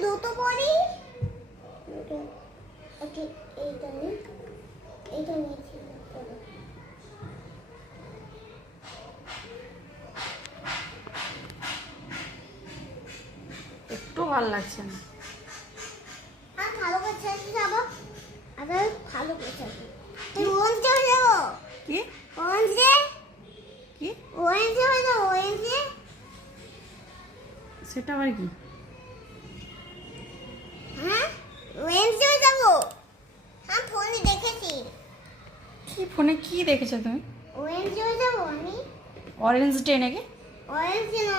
দুটো পরি ওকে এইটা নিয়েছি একটু ভালো লাগছে না। আর ভালো করে যাবো আবার ভালো করে যাবো তুই ওরেঞ্জ হয়ে যাবো কি ওরেঞ্জে কি ওরেঞ্জে হয়ে যাবো ওরেঞ্জে সেটা আবার কি? হ্যাঁ ওরেঞ্জে হয়ে যাবো আমি ফোনে দেখেছি কি ফোনে কি দেখেছো তুমি? ওরেঞ্জে হয়ে যাবো আমি অরেঞ্জ ডে নাকি? অরেঞ্জ না